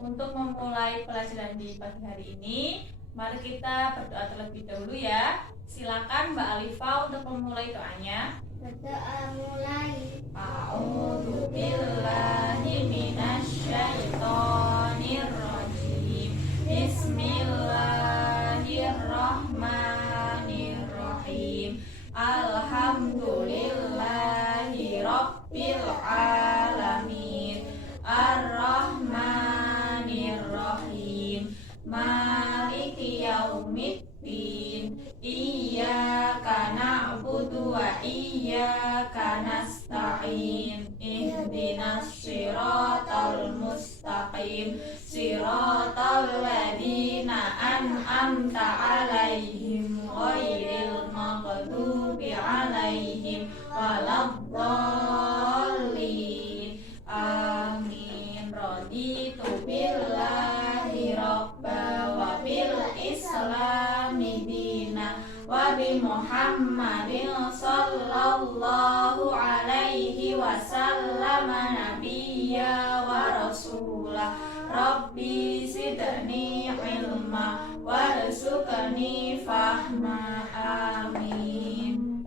Untuk memulai pelajaran di pagi hari ini, mari kita berdoa terlebih dahulu ya. Silakan Mbak Alifa untuk memulai doanya. Berdoa mulai. A'udzu billahi minasyaitonir rajim. Bismillahirrahmanirrahim. Alhamdulillahi rabbil alamin. Ar-Rahmanir-Rahim. Maliki yaumiddin. Iyyaka na'budu wa iyyaka nasta'in. Ihdinas siratal mustaqim. Siratal ladzina an'amta 'alaihim ghairil maghdubi 'alaihim waladdallin. Amin. Raditu billahi rabba wa bil islami dina wa bi Muhammadin sallallahu alaihi wasallam nabiyya wa rasulah. Rabbi zidni ilma warzuqni fahma. Amin.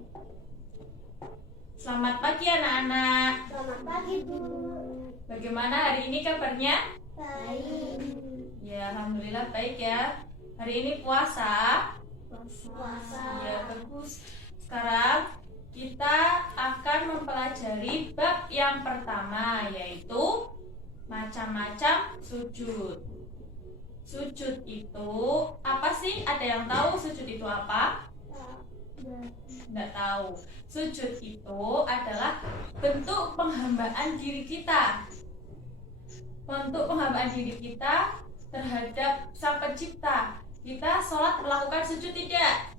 Selamat pagi anak-anak. Selamat pagi, Bu. Bagaimana hari ini kabarnya? Baik. Ya, alhamdulillah baik ya. Hari ini puasa. Puasa. Ya, bagus. Sekarang kita akan mempelajari bab yang pertama, yaitu macam-macam sujud. Sujud itu apa sih? Ada yang tahu sujud itu apa? Nggak tahu. Sujud itu adalah bentuk penghambaan diri kita. Bentuk penghambaan diri kita terhadap Sang Pencipta. Kita sholat melakukan sujud tidak?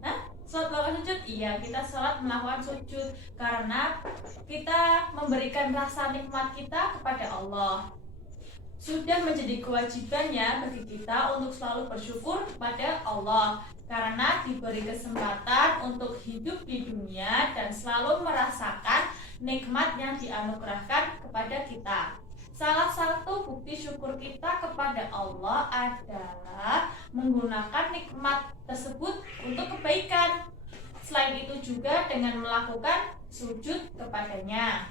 Hah? Sholat melakukan sujud? Iya, kita sholat melakukan sujud karena kita memberikan rasa nikmat kita kepada Allah. Sudah menjadi kewajibannya bagi kita untuk selalu bersyukur kepada Allah karena diberi kesempatan untuk hidup di dunia dan selalu merasakan nikmat yang dianugerahkan kepada kita. Salah satu bukti syukur kita kepada Allah adalah menggunakan nikmat tersebut untuk kebaikan. Selain itu juga dengan melakukan sujud kepadanya.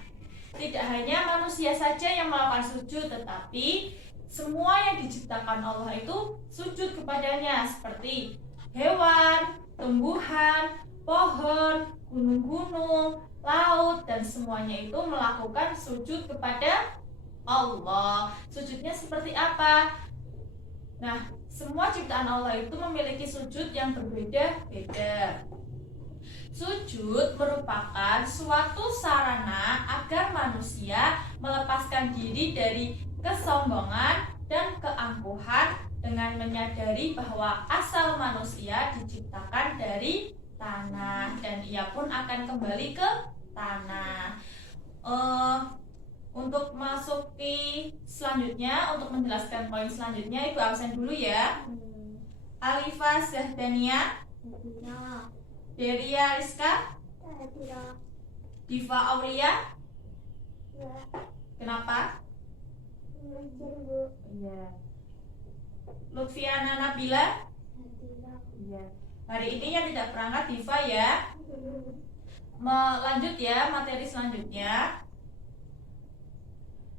Tidak hanya manusia saja yang melakukan sujud, tetapi semua yang diciptakan Allah itu sujud kepadanya, seperti hewan, tumbuhan, pohon, gunung-gunung, laut, dan semuanya itu melakukan sujud kepada Allah. Sujudnya seperti apa? Nah, semua ciptaan Allah itu memiliki sujud yang berbeda-beda. Sujud merupakan suatu sarana agar manusia melepaskan diri dari kesombongan dan keangkuhan dengan menyadari bahwa asal manusia diciptakan dari tanah dan ia pun akan kembali ke tanah. Untuk masuki selanjutnya, untuk menjelaskan poin selanjutnya, Ibu absen dulu ya. Alifa Zahdania, Deria Rizka, Diva Aulia. Kenapa? Iya. Lutfiana Nabila. Iya. Hari ini yang tidak berangkat Diva ya. Lanjut ya materi selanjutnya.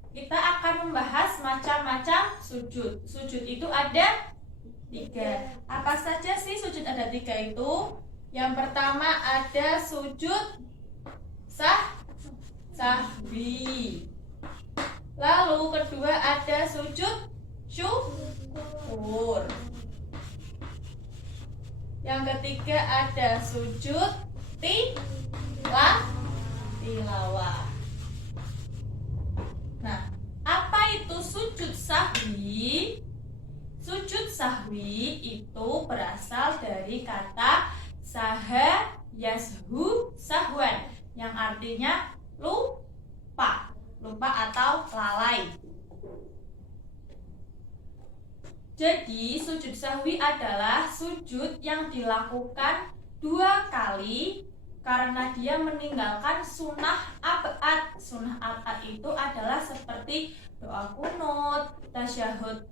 Kita akan membahas macam-macam sujud. Sujud itu ada 3. Apa saja sih sujud ada 3 itu? Yang pertama ada sujud sahwi. Lalu kedua ada sujud syukur. Yang ketiga ada sujud tilawah. Nah, apa itu sujud sahwi? Sujud sahwi itu berasal dari kata saha yashu sahwan, yang artinya lupa atau lalai. Jadi sujud sahwi adalah sujud yang dilakukan 2 kali karena dia meninggalkan sunnah abad. Sunnah abad itu adalah seperti doa kunut, tasyahud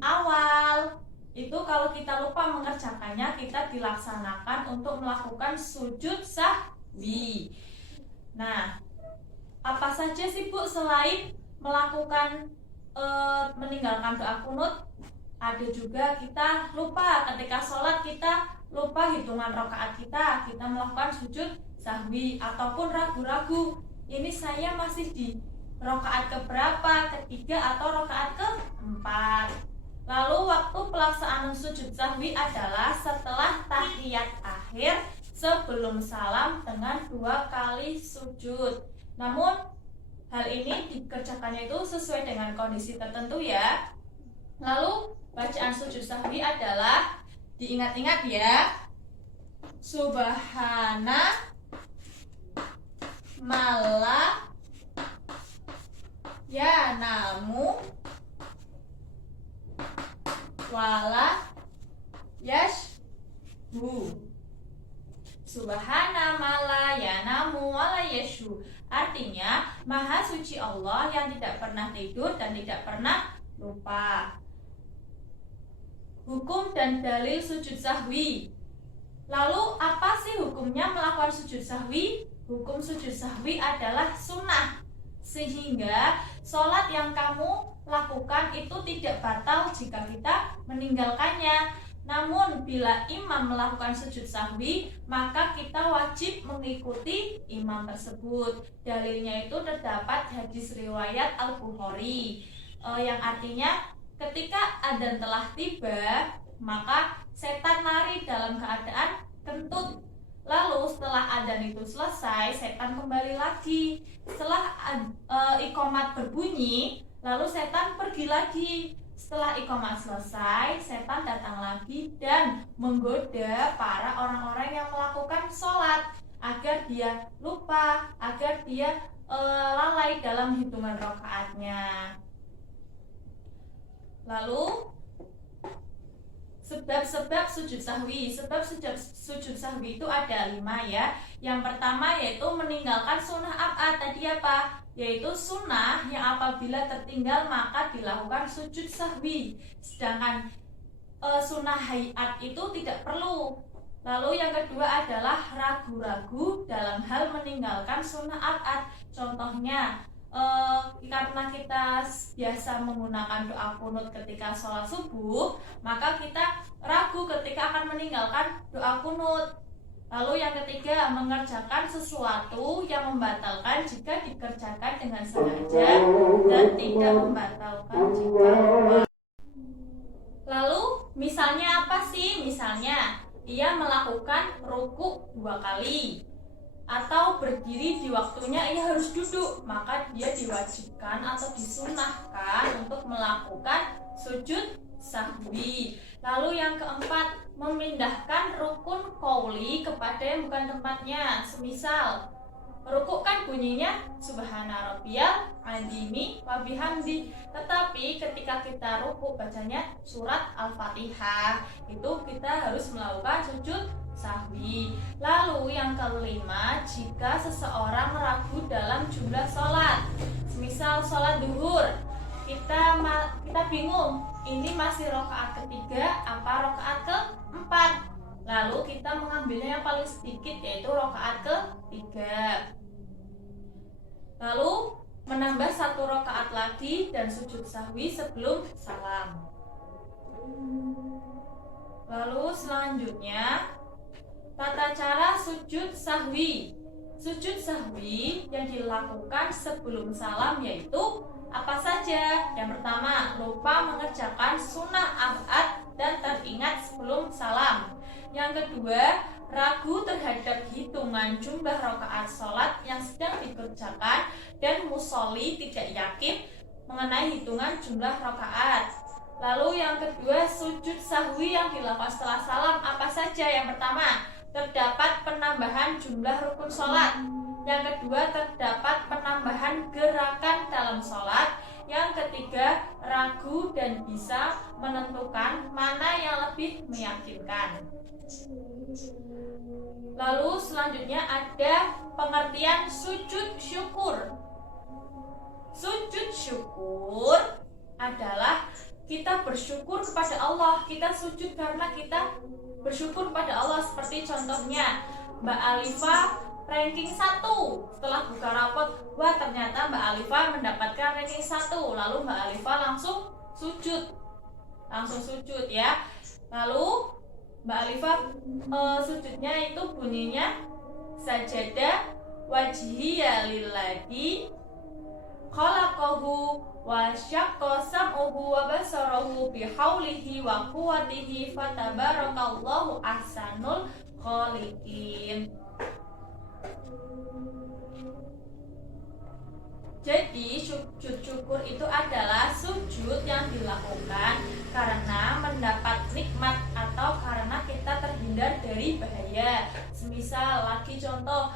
awal. Itu kalau kita lupa mengerjakannya, kita dilaksanakan untuk melakukan sujud sahwi. Nah, apa saja sih Bu selain melakukan meninggalkan doa kunut? Ada juga kita lupa ketika sholat, kita lupa hitungan rakaat kita melakukan sujud sahwi, ataupun ragu-ragu, ini saya masih di rakaat keberapa, ketiga atau rakaat keempat. Lalu waktu pelaksanaan sujud sahwi adalah setelah tahiyat akhir sebelum salam dengan 2 kali sujud. Namun hal ini dikerjakannya itu sesuai dengan kondisi tertentu ya. Lalu bacaan sujud sahwi adalah, diingat-ingat ya, subhana mala ya namu wala yashbu. Subhana mala ya namu wala yashbu, artinya maha suci Allah yang tidak pernah tidur dan tidak pernah lupa. Hukum dan dalil sujud sahwi. Lalu apa sih hukumnya melakukan sujud sahwi? Hukum sujud sahwi adalah sunnah, sehingga sholat yang kamu lakukan itu tidak batal jika kita meninggalkannya. Namun bila imam melakukan sujud sahwi, maka kita wajib mengikuti imam tersebut. Dalilnya itu terdapat hadis riwayat Al-Bukhari, yang artinya ketika adzan telah tiba, maka setan lari dalam keadaan kentut. Lalu setelah adzan itu selesai, setan kembali lagi. Setelah iqomat berbunyi, lalu setan pergi lagi. Setelah iqomat selesai, setan datang lagi dan menggoda para orang-orang yang melakukan sholat agar dia lupa, agar dia lalai dalam hitungan rakaatnya. Lalu sebab-sebab sujud sahwi. Sebab sujud sahwi itu ada 5 ya. Yang pertama yaitu meninggalkan sunnah ab'ad. Tadi apa? Yaitu sunnah yang apabila tertinggal maka dilakukan sujud sahwi. Sedangkan sunnah hayat itu tidak perlu. Lalu yang kedua adalah ragu-ragu dalam hal meninggalkan sunnah ab'ad. Contohnya, karena kita biasa menggunakan doa kunut ketika sholat subuh, maka kita ragu ketika akan meninggalkan doa kunut. Lalu yang ketiga, mengerjakan sesuatu yang membatalkan jika dikerjakan dengan sengaja dan tidak membatalkan jika lupa. Lalu misalnya apa sih? Misalnya ia melakukan ruku 2 kali, atau berdiri di waktunya ia harus duduk, maka dia diwajibkan atau disunahkan untuk melakukan sujud sahwi. Lalu yang keempat, memindahkan rukun qauli kepada yang bukan tempatnya. Semisal rukuk kan bunyinya subhana rabbiyal azimi wa bihamdi, tetapi ketika kita rukuk bacanya surat Al-Fatihah, itu kita harus melakukan sujud sahwi. Lalu yang kelima, jika seseorang ragu dalam jumlah sholat, misal sholat duhur, kita bingung, ini masih rakaat ketiga apa rakaat keempat. Lalu kita mengambilnya yang paling sedikit, yaitu rakaat ketiga. Lalu menambah 1 rakaat lagi dan sujud sahwi sebelum salam. Lalu selanjutnya, tata cara sujud sahwi. Sujud sahwi yang dilakukan sebelum salam yaitu apa saja? Yang pertama, lupa mengerjakan sunnah ab'ad dan teringat sebelum salam. Yang kedua, ragu terhadap hitungan jumlah rakaat sholat yang sedang dikerjakan dan musolli tidak yakin mengenai hitungan jumlah rakaat. Lalu yang kedua, sujud sahwi yang dilakukan setelah salam apa saja? Yang pertama, terdapat penambahan jumlah rukun sholat. Yang kedua, terdapat penambahan gerakan dalam sholat. Yang ketiga, ragu dan bisa menentukan mana yang lebih meyakinkan. Lalu selanjutnya ada pengertian sujud syukur. Sujud syukur adalah kita bersyukur kepada Allah, kita sujud karena kita bersyukur kepada Allah. Seperti contohnya Mbak Alifa ranking 1 setelah buka rapot, wah ternyata Mbak Alifa mendapatkan ranking 1, lalu Mbak Alifa langsung sujud ya. Lalu Mbak Alifa sujudnya itu bunyinya sajada wajhiya lillahi khalaqahu wa syaqqa sam'uhu wa basarahu bihaulihi wa quwwatihi fatabarakallahu ahsanul khaliqin. Jadi sujud syukur itu adalah sujud yang dilakukan karena mendapat nikmat atau karena kita terhindar dari bahaya. Semisal lagi contoh,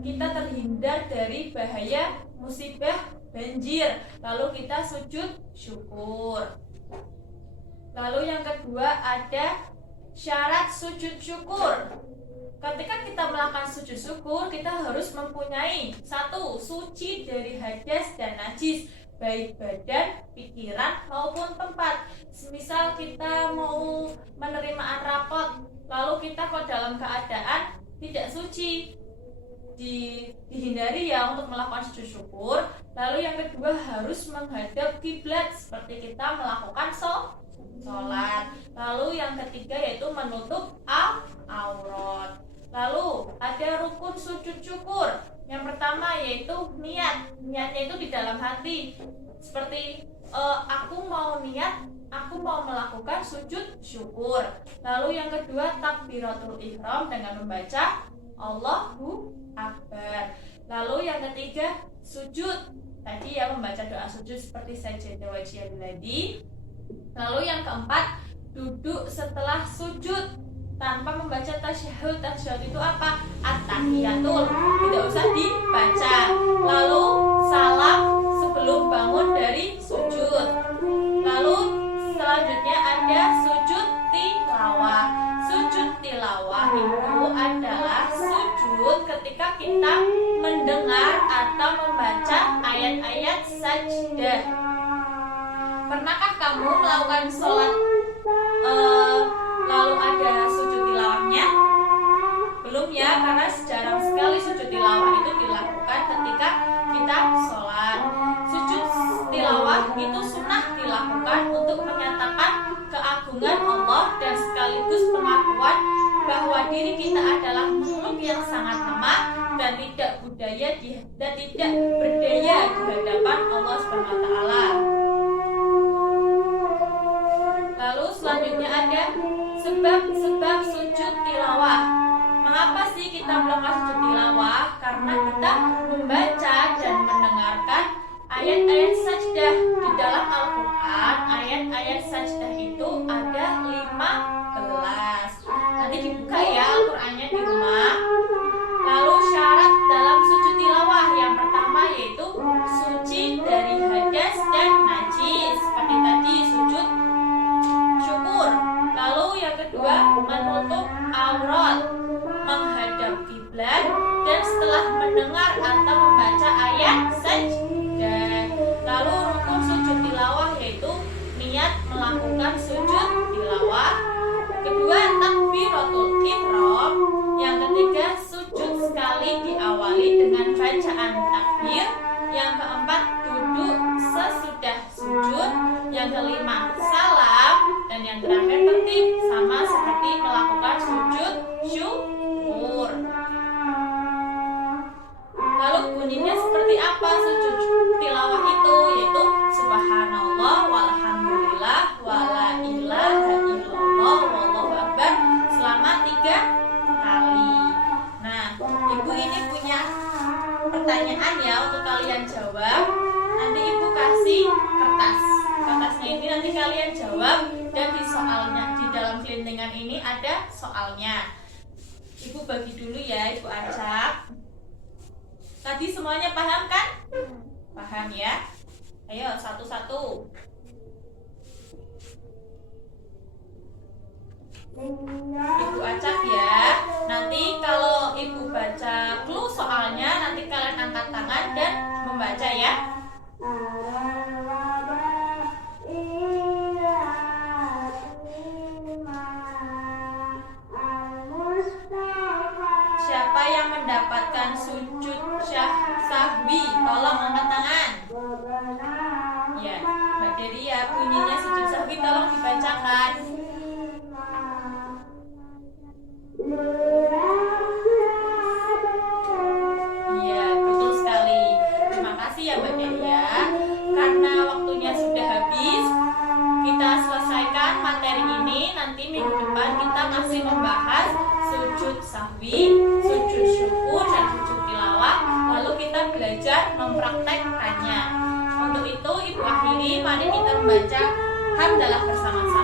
kita terhindar dari bahaya musibah banjir, lalu kita sujud syukur. Lalu yang kedua ada syarat sujud syukur. Ketika kita melakukan sujud syukur, kita harus mempunyai 1. Suci dari hadas dan najis, baik badan, pikiran maupun tempat. Semisal kita mau penerimaan rapot, lalu kita kok dalam keadaan tidak suci, dihindari ya untuk melakukan sujud syukur. Lalu yang kedua harus menghadap kiblat seperti kita melakukan sholat. Lalu yang ketiga yaitu menutup aurat. Lalu ada rukun sujud syukur. Yang pertama yaitu niat. Niatnya itu di dalam hati. Seperti aku mau niat, aku mau melakukan sujud syukur. Lalu yang kedua takbiratul ihram dengan membaca Allahu Akbar. Lalu yang ketiga sujud. Tadi ya membaca doa sujud seperti sajadah wajhiya lillahi. Lalu yang keempat duduk setelah sujud tanpa membaca tasyahud. Tasyahud itu apa? At-tahiyatul, tidak usah dibaca. Lalu salam sebelum bangun dari sujud. Lalu selanjutnya ada sujud tilawah. Sujud tilawah itu adalah sujud ketika kita mendengar atau membaca ayat-ayat sajdah. Pernahkah kamu melakukan sholat lalu ada sujud tilawahnya? Belum ya, karena jarang sekali sujud tilawah itu dilakukan ketika kita sholat. Sujud tilawah itu sunnah dilakukan untuk menyatakan keagungan Allah dan sekaligus pengakuan bahwa diri kita adalah makhluk yang sangat lemah dan tidak berdaya di hadapan Allah Subhanahu wa taala. Lalu selanjutnya ada sebab-sebab sujud tilawah. Mengapa sih kita melakukan sujud tilawah? Karena kita membaca dan mendengarkan ayat-ayat sajdah di dalam Al-Quran. Ayat-ayat sajdah itu ada 15. Nanti dibuka ya Al-Qurannya di rumah. Lalu syarat dalam sujud tilawah yang pertama yaitu suci dari hadas dan najis. Seperti tadi sujud syukur. Lalu yang kedua menutup aurat, menghadap kiblat, dan setelah mendengar atau membaca ayat sajdah. Lalu rukun sujud tilawah yaitu niat melakukan sujud tilawah. Kedua takbiratul ihram. Yang ketiga sujud sekali diawali dengan bacaan takbir. Yang keempat duduk sesudah sujud. Yang kelima salam. Dan yang terakhir tertib, sama seperti melakukan sujud syukur. Lalu bunyinya seperti apa sujud tilawah itu? Yaitu subhanallah walhamdulillah wala ilaha illallah wallahu akbar selama 3 kali. Nah, ibu ini punya pertanyaan ya untuk kalian jawab. Nanti ibu kasih kertasnya ini nanti kalian jawab, dan di soalnya di dalam kelintingan ini ada soalnya. Ibu bagi dulu ya, ibu acak. Tadi semuanya paham kan? Paham ya? Ayo satu-satu. Ibu acak ya. Nanti kalau ibu baca clue soalnya, nanti kalian angkat tangan dan membaca ya. Deria, bunyinya sujud sahwi tolong dibacakan. Iya, betul sekali. Terima kasih ya Mbak Deria. Karena waktunya sudah habis, kita selesaikan materi ini. Nanti minggu depan kita masih membahas sujud sahwi, sujud syukur, dan sujud tilawah. Lalu kita belajar mempraktekkannya. Untuk itu, Ibu akhiri, mari kita membaca hamdalah bersama-sama.